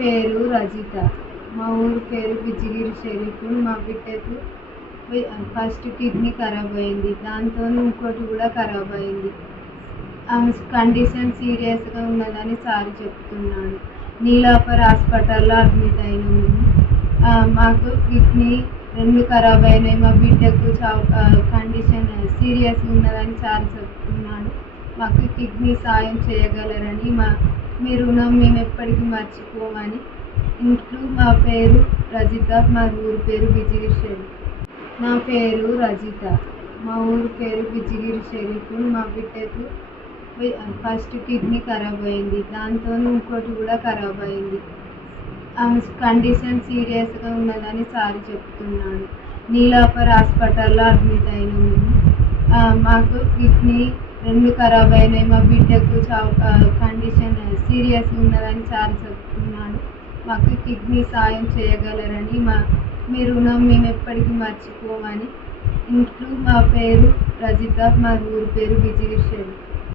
పేరు రజిత. మా ఊరు పేరు బిజిగిరి షరీఫ్. మా బిడ్డకు ఫస్ట్ కిడ్నీ ఖరాబ్ అయింది. దాంతో ఇంకోటి కూడా ఖరాబ్ అయింది. ఆమె కండిషన్ సీరియస్గా ఉన్నదని సార్ చెప్తున్నాడు. నీలాపర్ హాస్పిటల్లో అడ్మిట్ అయినాము. మాకు కిడ్నీ 2 ఖరాబ్ అయినాయి. మా బిడ్డకు కండిషన్ సీరియస్గా ఉన్నదని సార్ చెప్తున్నాడు. మాకు కిడ్నీ సాయం చేయగలరని మీ రుణం మేము ఎప్పటికీ మర్చిపోమని. ఇంట్లో మా పేరు రజిత. మా ఊరు పేరు బిజిగిరి షరీఫ్. నా పేరు రజిత. మా ఊరు పేరు బిజిగిరి షరీఫ్. మా బిడ్డకు ఫస్ట్ కిడ్నీ ఖరాబ్ అయింది. దాంతో ఇంకోటి కూడా ఖరాబ్ అయింది. ఆమె కండిషన్ సీరియస్గా ఉన్నదని సార్ చెప్తున్నాడు. నీలాపర్ హాస్పిటల్లో అడ్మిట్ అయినాము. మాకు కిడ్నీ 2 ఖరాబ్ అయినాయి. మా బిడ్డకు కండిషన్ సీరియస్గా ఉన్నదని సార్ చెప్తున్నాడు. మాకు కిడ్నీ సాయం చేయగలరని మీ రుణం మేము ఎప్పటికీ మర్చిపోమని. ఇంట్లో మా పేరు రజిత. మా ఊరు పేరు బిజిగిరి షరీఫ్.